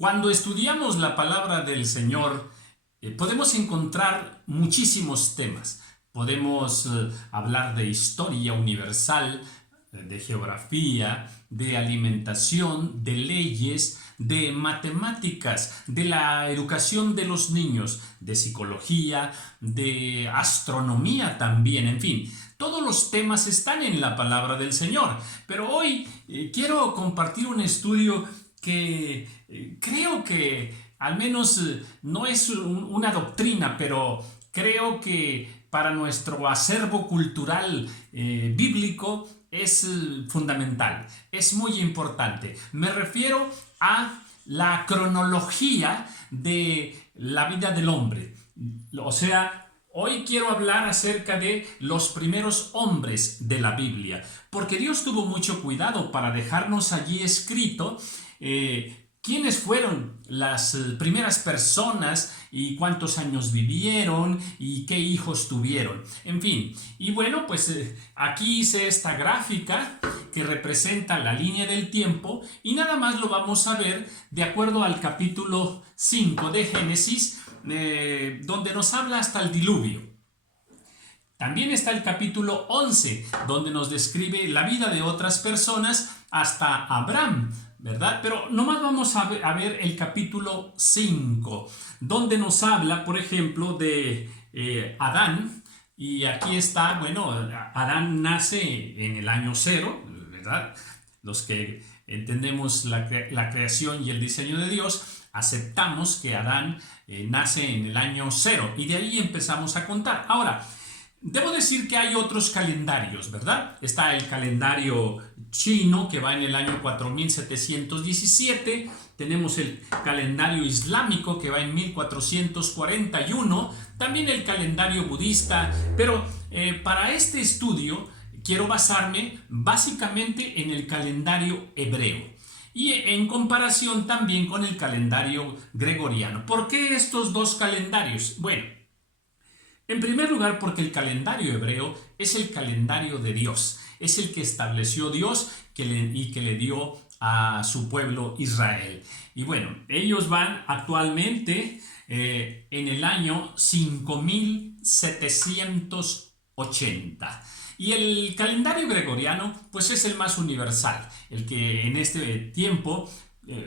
Cuando estudiamos la palabra del Señor, podemos encontrar muchísimos temas. Podemos hablar de historia universal, de geografía, de alimentación, de leyes, de matemáticas, de la educación de los niños, de psicología, de astronomía también, en fin. Todos los temas están en la palabra del Señor. Pero hoy quiero compartir un estudio que creo que al menos no es una doctrina, pero creo que para nuestro acervo cultural bíblico es fundamental, es muy importante. Me refiero a la cronología de la vida del hombre. O sea, hoy quiero hablar acerca de los primeros hombres de la Biblia, porque Dios tuvo mucho cuidado para dejarnos allí escrito quiénes fueron las primeras personas y cuántos años vivieron y qué hijos tuvieron. En fin, y bueno, pues aquí hice esta gráfica que representa la línea del tiempo y nada más lo vamos a ver de acuerdo al capítulo 5 de Génesis, donde nos habla hasta el diluvio. También está el capítulo 11, donde nos describe la vida de otras personas hasta Abraham, ¿verdad? Pero nomás vamos a ver el capítulo 5, donde nos habla, por ejemplo, de Adán. Y aquí está, bueno, Adán nace en el año 0, ¿verdad? Los que entendemos la creación y el diseño de Dios, aceptamos que Adán nace en el año 0 y de ahí empezamos a contar. Ahora, debo decir que hay otros calendarios, ¿verdad? Está el calendario chino que va en el año 4717, tenemos el calendario islámico que va en 1441, también el calendario budista, pero para este estudio quiero basarme básicamente en el calendario hebreo y en comparación también con el calendario gregoriano. ¿Por qué estos dos calendarios? Bueno, en primer lugar, porque el calendario hebreo es el calendario de Dios, es el que estableció Dios y que le dio a su pueblo Israel. Y bueno, ellos van actualmente en el año 5780. Y el calendario gregoriano, pues es el más universal, el que en este tiempo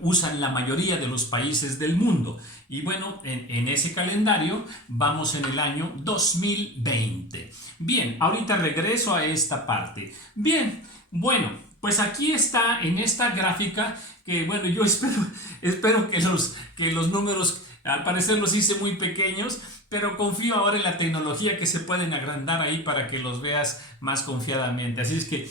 usan la mayoría de los países del mundo. Y bueno, en ese calendario vamos en el año 2020. Bien, ahorita regreso a esta parte. Bien, bueno, pues aquí está en esta gráfica que, bueno, yo espero que los números al parecer los hice muy pequeños, pero confío ahora en la tecnología que se pueden agrandar ahí para que los veas más confiadamente. Así es que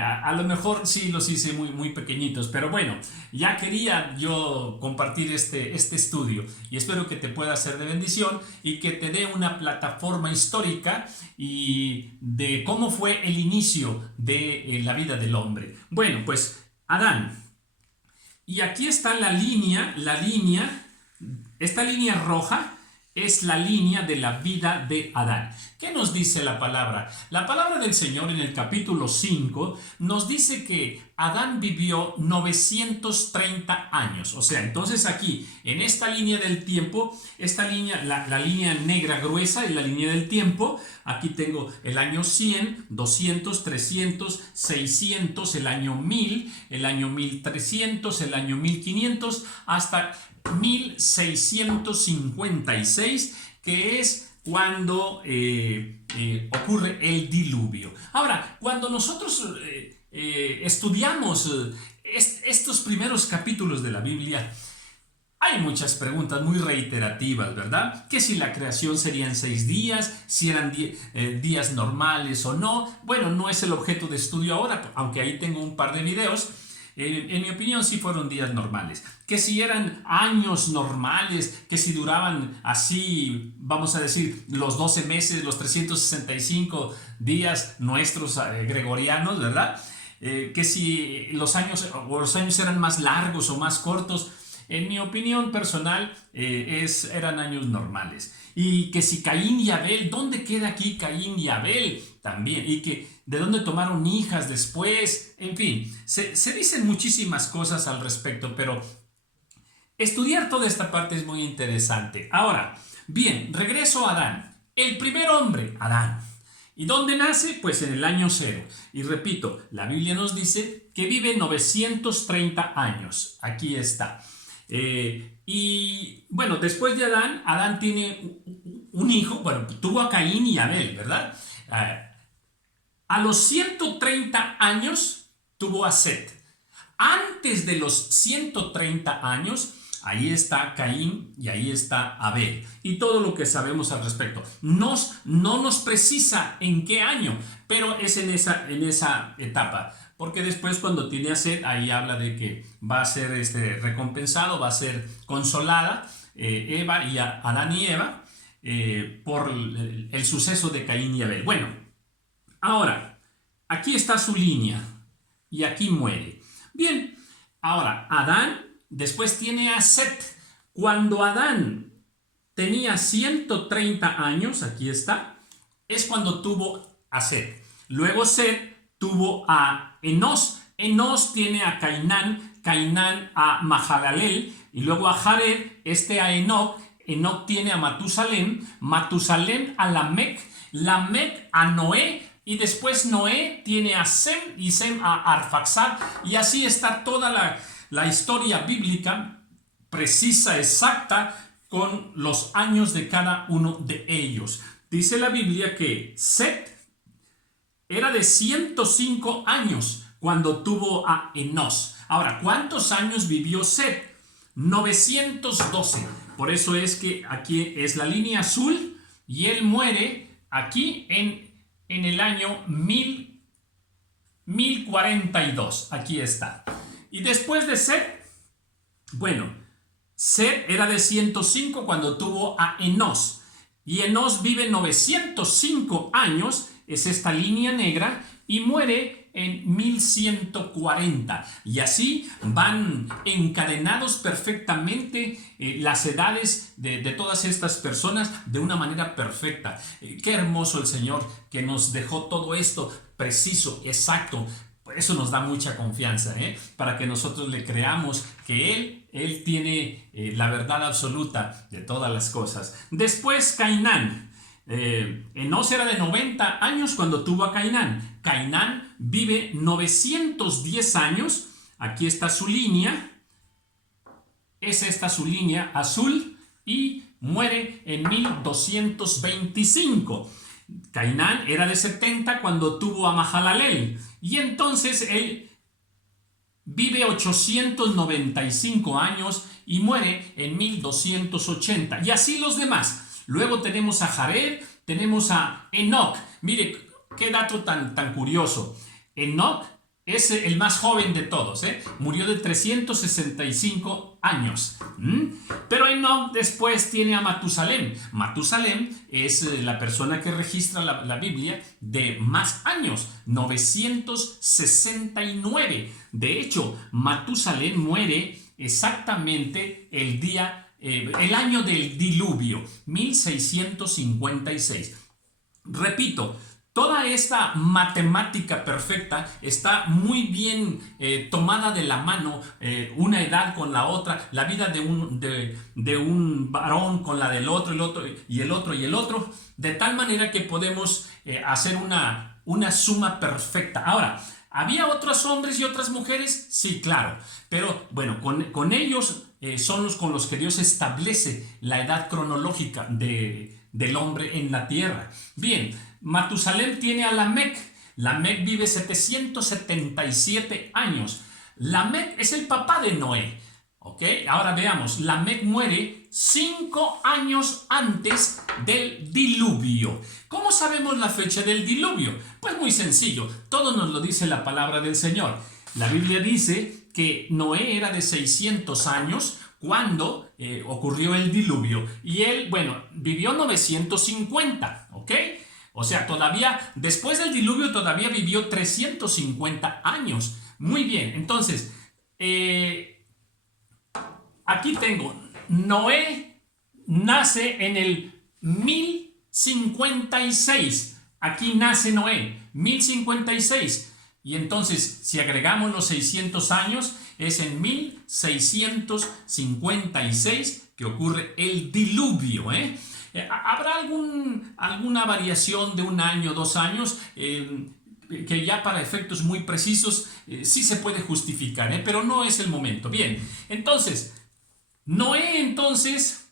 a lo mejor sí los hice muy pequeñitos, pero bueno, ya quería yo compartir este estudio y espero que te pueda ser de bendición y que te dé una plataforma histórica y de cómo fue el inicio de la vida del hombre. Bueno, pues Adán. Y aquí está esta línea roja es la línea de la vida de Adán. ¿Qué nos dice la palabra? La palabra del Señor en el capítulo 5 nos dice que Adán vivió 930 años. O sea, entonces aquí, en esta línea del tiempo, esta línea, la línea negra gruesa es la línea del tiempo. Aquí tengo el año 100, 200, 300, 600, el año 1000, el año 1300, el año 1500, hasta 1656, que es cuando ocurre el diluvio. Ahora, cuando nosotros estudiamos estos primeros capítulos de la Biblia, hay muchas preguntas muy reiterativas, ¿verdad? Que si la creación sería en 6 días, si eran días normales o no. Bueno, no es el objeto de estudio ahora, aunque ahí tengo un par de videos. En mi opinión sí fueron días normales, que si eran años normales, que si duraban así, vamos a decir, los 12 meses, los 365 días nuestros gregorianos, ¿verdad? Que si los años eran más largos o más cortos. En mi opinión personal eran años normales. Y que si Caín y Abel, ¿dónde queda aquí Caín y Abel? También, y que de dónde tomaron hijas después, en fin, se dicen muchísimas cosas al respecto, pero Estudiar toda esta parte es muy interesante. Ahora, bien, regreso a Adán. El primer hombre, Adán. ¿Y dónde nace? Pues en el año 0. Y repito, la Biblia nos dice que vive 930 años. Aquí está. Y bueno, después de Adán, Adán tiene un hijo, bueno, tuvo a Caín y Abel, ¿verdad? A los 130 años tuvo a Set. Antes de los 130 años, ahí está Caín y ahí está Abel. Y todo lo que sabemos al respecto. No nos precisa en qué año, pero es en esa etapa. Porque después cuando tiene a Set, ahí habla de que va a ser recompensado, va a ser consolada Eva y Adán y Eva por el suceso de Caín y Abel. Bueno, ahora, aquí está su línea y aquí muere. Bien, ahora Adán después tiene a Set. Cuando Adán tenía 130 años, aquí está, es cuando tuvo a Set. Luego Set tuvo a Enos. Enos tiene a Cainán, Cainán a Mahalalel y luego a Jared, a Enoc. Enoc tiene a Matusalén, Matusalén a Lamec, Lamec a Noé. Y después Noé tiene a Sem y Sem a Arfaxad. Y así está toda la historia bíblica precisa, exacta, con los años de cada uno de ellos. Dice la Biblia que Set era de 105 años cuando tuvo a Enos. Ahora, ¿cuántos años vivió Set? 912. Por eso es que aquí es la línea azul y él muere aquí en el año 1042. Aquí está. Y después de Set, bueno, Set era de 105 cuando tuvo a Enos. Y Enos vive 905 años, es esta línea negra, y muere en 1140. Y así van encadenados perfectamente las edades de todas estas personas de una manera perfecta. Qué hermoso el Señor que nos dejó todo esto preciso, exacto. Por eso nos da mucha confianza, para que nosotros le creamos que Él tiene la verdad absoluta de todas las cosas. Después Cainán. Enos era de 90 años cuando tuvo a Cainán. Cainán vive 910 años. Aquí está su línea. Es esta su línea azul. Y muere en 1225. Cainán era de 70 cuando tuvo a Mahalalel. Y entonces él vive 895 años y muere en 1280. Y así los demás. Luego tenemos a Jared, tenemos a Enoc. Mire, qué dato tan curioso. Enoc es el más joven de todos, murió de 365 años. Pero Enoc después tiene a Matusalén. Matusalén es la persona que registra la Biblia de más años, 969. De hecho, Matusalén muere exactamente el año del diluvio, 1656. Repito, toda esta matemática perfecta está muy bien tomada de la mano, una edad con la otra, la vida de un varón con la del otro, el otro y el otro y el otro, de tal manera que podemos hacer una suma perfecta. Ahora, ¿había otros hombres y otras mujeres? Sí, claro, pero bueno, con ellos son los con los que Dios establece la edad cronológica del hombre en la tierra. Bien, Matusalén tiene a Lamec. Lamec vive 777 años. Lamec es el papá de Noé. ¿Ok? Ahora veamos, Lamec muere 5 años antes del diluvio. ¿Cómo sabemos la fecha del diluvio? Pues muy sencillo, todo nos lo dice la palabra del Señor. La Biblia dice que Noé era de 600 años cuando ocurrió el diluvio. Y él, bueno, vivió 950, ¿ok? O sea, todavía, después del diluvio todavía vivió 350 años. Muy bien, entonces, aquí tengo, Noé nace en el 1056. Aquí nace Noé, 1056. Y entonces, si agregamos los 600 años, es en 1656 que ocurre el diluvio. ¿Habrá alguna variación de un año, 2 años? Que ya para efectos muy precisos sí se puede justificar, pero no es el momento. Bien, entonces, Noé entonces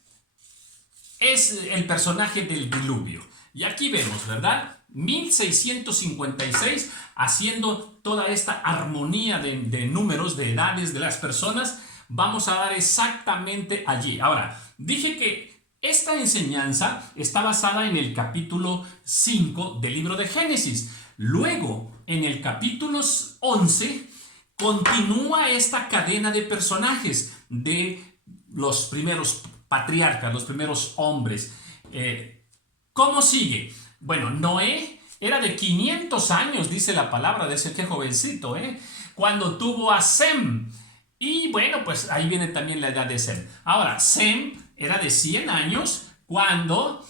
es el personaje del diluvio. Y aquí vemos, ¿verdad? 1656, haciendo toda esta armonía de números, de edades de las personas, vamos a dar exactamente allí. Ahora, dije que esta enseñanza está basada en el capítulo 5 del libro de Génesis. Luego, en el capítulo 11, continúa esta cadena de personajes de los primeros patriarcas, los primeros hombres. ¿Cómo sigue? Bueno, Noé era de 500 años, dice la palabra de ese jovencito, cuando tuvo a Sem. Y bueno, pues ahí viene también la edad de Sem. Ahora, Sem era de 100 años cuando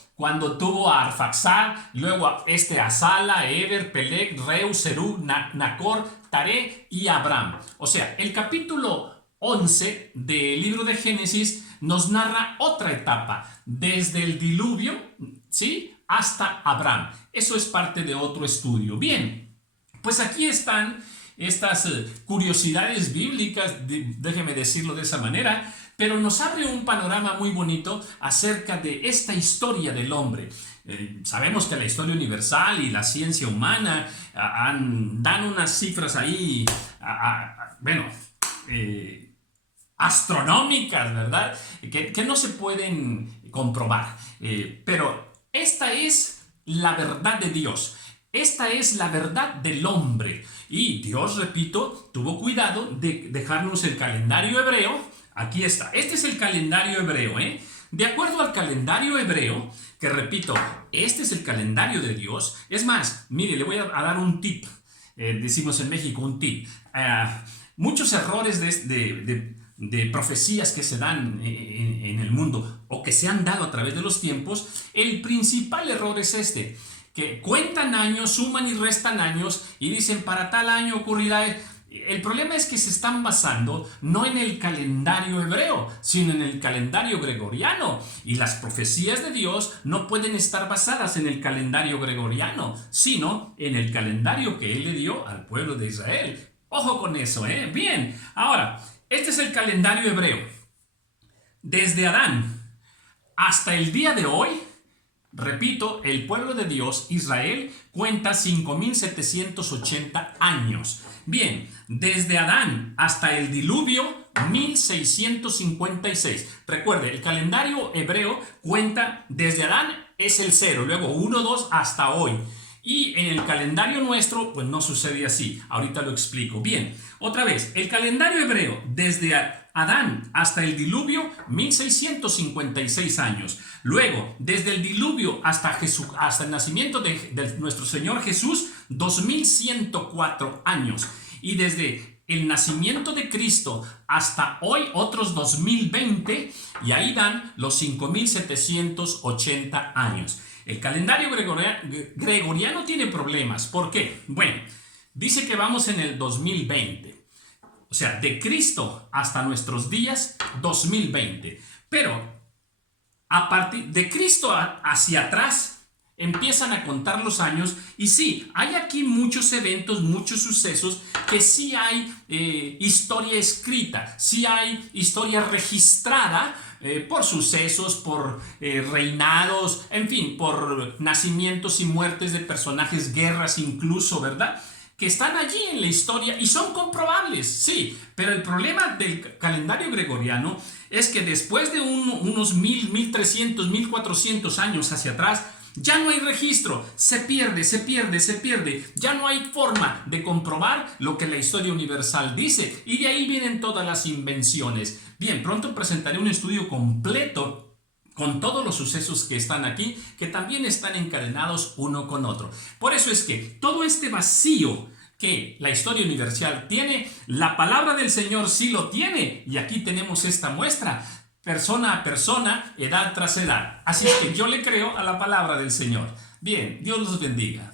tuvo a Arfaxad, luego a Sala, Eber, Peleg, Reu, Serug, Nacor, Taré y Abraham. O sea, el capítulo 11 del libro de Génesis nos narra otra etapa, desde el diluvio, ¿sí?, hasta Abraham. Eso es parte de otro estudio. Bien, pues aquí están estas curiosidades bíblicas, déjeme decirlo de esa manera, pero nos abre un panorama muy bonito acerca de esta historia del hombre. Sabemos que la historia universal y la ciencia humana dan unas cifras ahí, astronómicas, ¿verdad? Que no se pueden comprobar. Pero esta es la verdad de Dios. Esta es la verdad del hombre. Y Dios, repito, tuvo cuidado de dejarnos el calendario hebreo. Aquí está. Este es el calendario hebreo, De acuerdo al calendario hebreo, que repito, este es el calendario de Dios. Es más, mire, le voy a dar un tip. Decimos en México un tip. Muchos errores de profecías que se dan en el mundo o que se han dado a través de los tiempos, el principal error es este, que cuentan años, suman y restan años y dicen para tal año ocurrirá. El problema es que se están basando no en el calendario hebreo, sino en el calendario gregoriano. Y las profecías de Dios no pueden estar basadas en el calendario gregoriano, sino en el calendario que Él le dio al pueblo de Israel. Ojo con eso, Bien, ahora, este es el calendario hebreo. Desde Adán hasta el día de hoy, repito, el pueblo de Dios, Israel, cuenta 5,780 años. Bien, desde Adán hasta el diluvio, 1656. Recuerde, el calendario hebreo cuenta desde Adán, es el 0, luego 1, 2 hasta hoy. Y en el calendario nuestro, pues no sucede así. Ahorita lo explico. Bien, otra vez, el calendario hebreo desde Adán hasta el diluvio, 1656 años. Luego, desde el diluvio hasta el nacimiento de nuestro Señor Jesús, 2104 años. Y desde el nacimiento de Cristo hasta hoy, otros 2020, y ahí dan los 5780 años. El calendario gregoriano tiene problemas. ¿Por qué? Bueno, dice que vamos en el 2020. O sea, de Cristo hasta nuestros días, 2020. Pero a partir de Cristo hacia atrás, empiezan a contar los años. Y sí, hay aquí muchos eventos, muchos sucesos, que sí hay historia escrita, sí hay historia registrada, por sucesos, por reinados, en fin, por nacimientos y muertes de personajes, guerras incluso, ¿verdad?, que están allí en la historia y son comprobables, sí. Pero el problema del calendario gregoriano es que después de unos 1,300, 1,400 años hacia atrás, ya no hay registro, se pierde. Ya no hay forma de comprobar lo que la historia universal dice, y de ahí vienen todas las invenciones. Bien, pronto presentaré un estudio completo con todos los sucesos que están aquí, que también están encadenados uno con otro. Por eso es que todo este vacío que la historia universal tiene, la palabra del Señor sí lo tiene, y aquí tenemos esta muestra, persona a persona, edad tras edad. Así es que yo le creo a la palabra del Señor. Bien, Dios los bendiga.